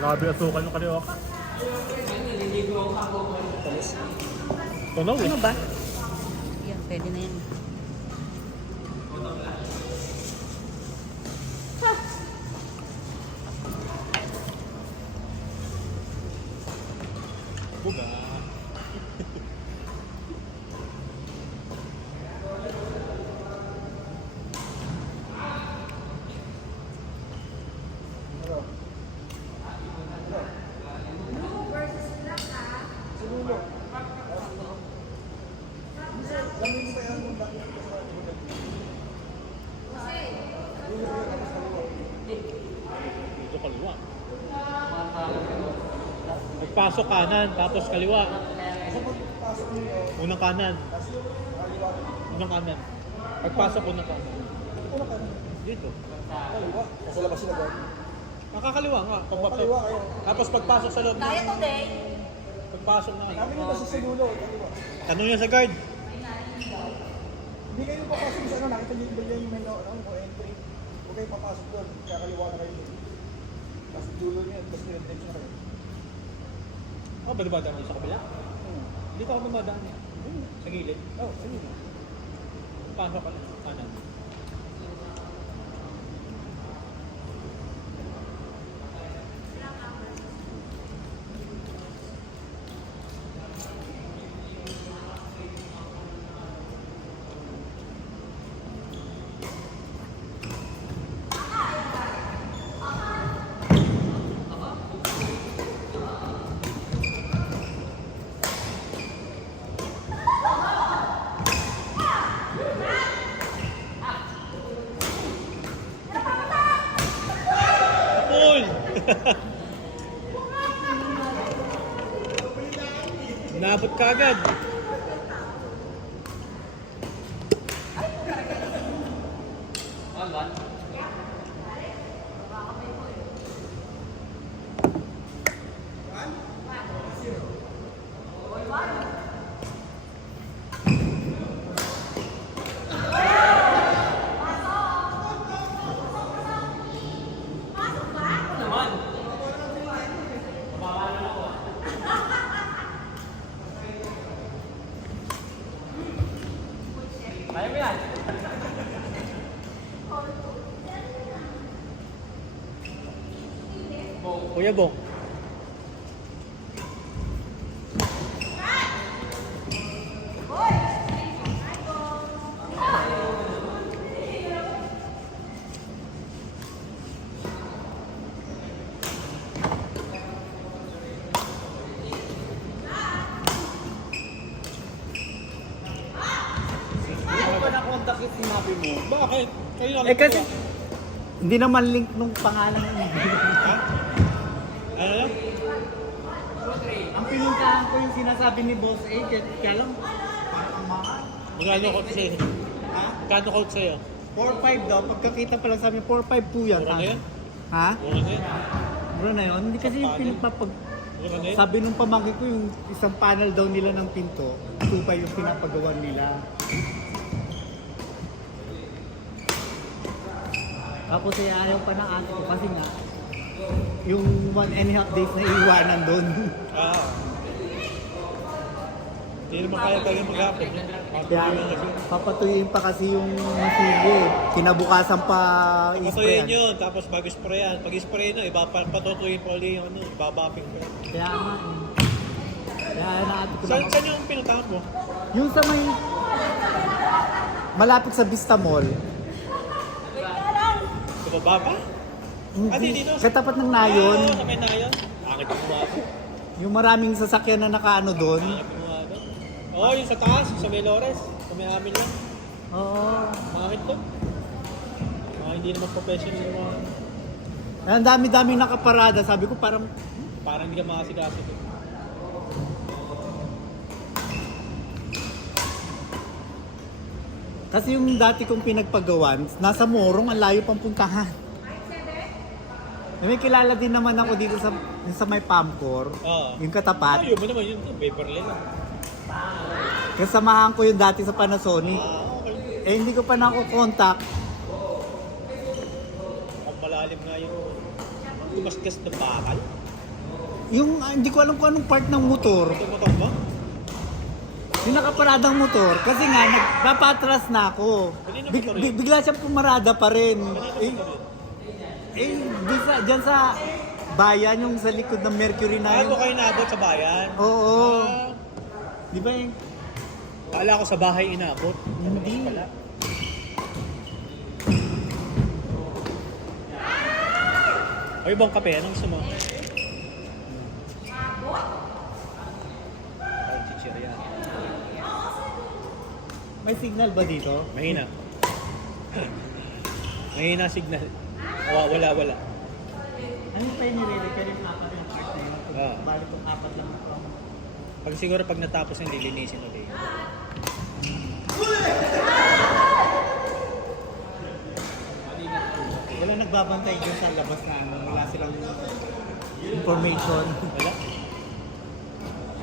Grabe asukal ng kaliwaka. Tunaw eh. Ano ba? Yan, pwede na yan. Buga. Dito kaliwa. Nagpasok kanan, tapos kaliwa. Unang kanan. Unang kanan. Pagpasok unang kanan. Dito. Kaliwa. Nasa labas sila ba? Nakakaliwa nga. Kaliwa kayo. Tapos pagpasok sa loob. Kaya to, Day. Pagpasok na. Kami nyo kasi sa dulo. Kaliwa. Tanong niya sa guard. Hindi kayo papasok sa ano. Nakita nyo ba yung menu, ano, entry. Huwag kayo papasok doon. Kaya kaliwa na kayo. Tapos dulo nyo. Tapos nire-tension na kayo. Oh, ba diba daan sa kabila? Dito ako dumadaan eh. Sa gilid. Oh, sige na. Pasok ka lang. Kanan. Uy! Nabot ka agad. Kuya Bong. Hindi ko na-contact yung sinabi mo. Bakit? Kayo lang. Eh kasi, hindi naman link nung pangalan mo. Ha? Ano lang? Ang pinuntahan ko yung sinasabi ni Boss A, kaya lang, parang ang mahal. Magkano quote sa'yo? Ha? Magkano quote sa'yo? 4-5 daw, pagkakita pa lang sa amin, 4-5 po yan. Mura na yan? Ha? Mura na yan? Mura na yun? Hindi kasi yung pinagpapag... Mura na yan? Sabi nung pamangkin ko, yung isang panel daw nila ng pinto, 2-5 yung pinapagawa nila. Tapos ay ayaw pa ng aso ko kasi nga, yung 1.5 days na iiwanan doon. Ah. Hindi naman kaya talagang maghapon. Kaya papatuyuin pa kasi yung sili. Kinabukasan pa Patuyin i-sprayan. yun, tapos bago sprayan. Pag i-spray na, patutuyin pa ulit yung ano, ibabaping ko. Kaya nga. Kaya natin ko Saan, na. saan yung pinuntahan mo? Yung sa may malapit sa Vista Mall. Sa baba pa? Ah, dito. Katapat ng Nayon. Ah, sa may nayon. Angit mo nga ako. Yung maraming sasakyan na nakaano doon. Angit mo nga ako. Oo, yung sa taas, sa may Lores. Sa may amin lang. Oo. Mangit to. Mga hindi naman professional yung mga... Ang dami-dami nakaparada. Sabi ko parang Parang hindi ka makasigaso to. kasi yung dati kong pinagpagawan, nasa Morong, ang layo pang puntahan. May kilala din naman ako dito sa may Pamcor, Oo. yung katapat. Ayaw mo naman yun. Paperless lang. Kasamahan ko yung dati sa Panasonic. Ah, okay. Eh hindi ko pa na-contact. Ang malalim nga yung tumasgas na bakal. Yung hindi ko alam kung anong part ng motor. Ito motor mo? Yung nakaparadang motor. Kasi nga, napatras na ako. Kanina motor yun? Bigla siyang pumarada pa rin. Dyan sa bayan, yung sa likod ng Mercury na Bago yun. kayo naabot sa bayan? Oo. Ah, Di ba yung... Kala ko sa bahay inaabot. Hindi. Pala. O ibang kape, anong gusto mo? Ay, chichirya. May signal ba dito? Mahina. Mahina signal. Wala. Ano pa yung nire-repair yung apat yung part na yun? Ah. Balik yung apat lang ito. Pag siguro pag natapos yung lilinisin ulit. Wala nagbabantay dyan sa labas na ano, wala silang information. Wala.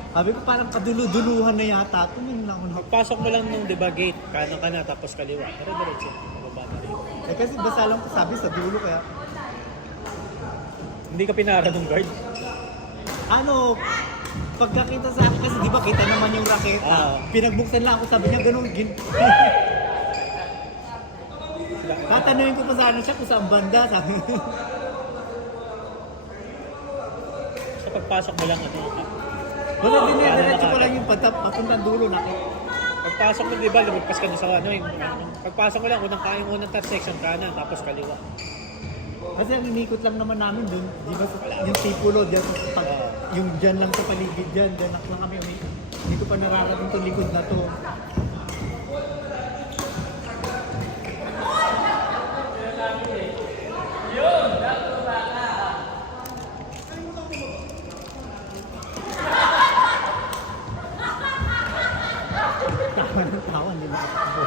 Sabi ko parang kadulu-duluhan na yata. Tumingin lang ako na. Pagpasok mo lang nung, di ba, gate, kanan ka na, tapos kaliwa. Pero diretso, bababa na rin. Eh kasi basta lang ko sabi sa dulo kaya. Hindi ka pinara ng guard. Ano, pagkakita sa akin kasi di ba kita naman yung raketa. Ah. Pinagbuksan lang ako sabi niya ganun. Tatanungin ko pa sana siya kung saan banda. Sabi. Sa pagpasok mo lang, ano, Wala din yan, diretso ko lang yung papuntang dulo na. pagpasok mo, di ba, lumagpas ka na sa ano, yung pagpasok mo lang, unang third section kanan, tapos kaliwa. Kasi ang inikot lang naman namin dun, di ba yung sipulo dyan, yung dyan lang sa paligid dyan lang kami. Hindi ko pa nararating itong likod na to. Tawa ng tawa, hindi makakabo.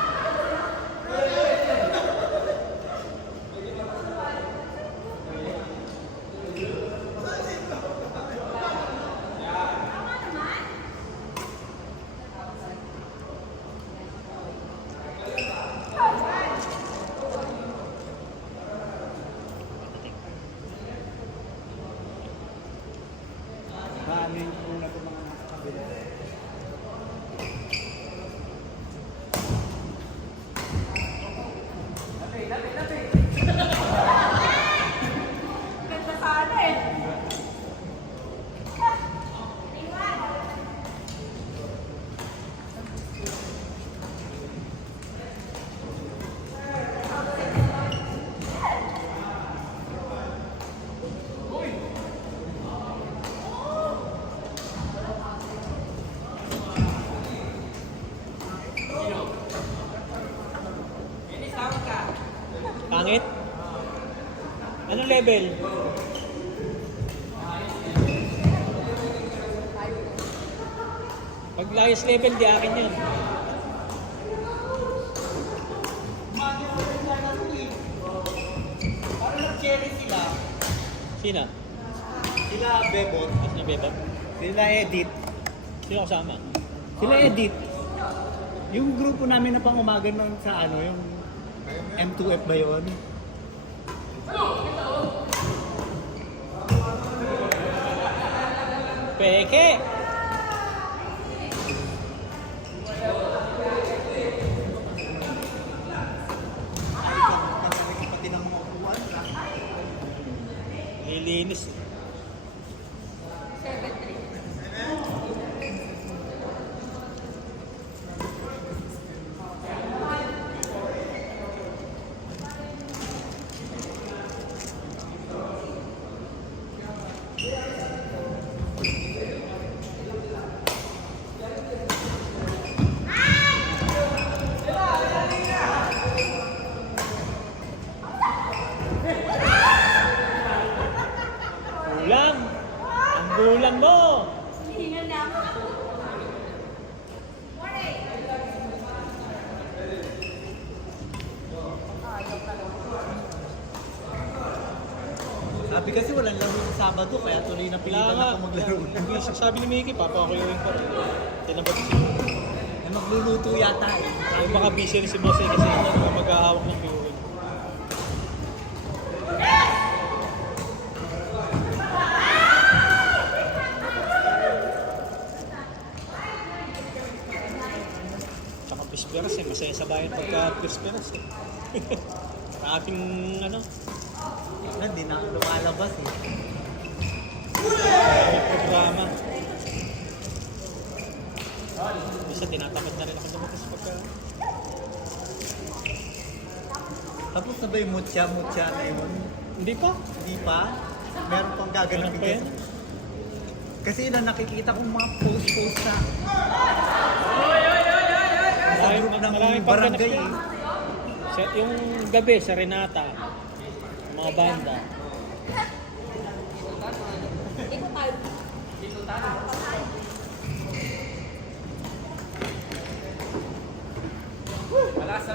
Paano yung una ko mga nasa kabila? Pangit? Anong level? Pag highest level, di akin yun. Parang nag-cherry sila. Sino? Sila Bebot. Mas na beba? Sila Edit. Sino kasama? Sila Edit. Yung grupo namin na pang umaga noon sa ano, yung M2F ba yun? Peke! Pati ng mga upuan. Nilinis. Kulang! Ang bulang mo! Sabi kasi walang laro sa Sabado, kaya tuloy na pilitan Wala ako maglaro. nga. Sabi ni Mickey, papakuyuin ko rin. Tinabot si Eh, magluluto yata eh. Ay, baka busy rin si Mose kasi hindi maghahawak ng viewing. tayo sa bayan pagka Christmas. Sa ating ano, Hindi na ako lumalabas eh. may programa. Basta tinatamad na rin ako lumabas pagka... Tapos na ba yung mutya na yun? Hindi pa. Hindi pa? Meron pang gaganapin Meron pa yan? dyan. Kasi yun ang nakikita kong mga post na. Sa group ng Maraming pang barangay ganap eh. yan. Yung gabi sa Renata, mga banda.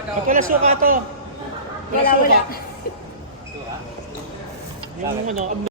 Ba't wala suka to? Wala, suka. wala. Yung ano,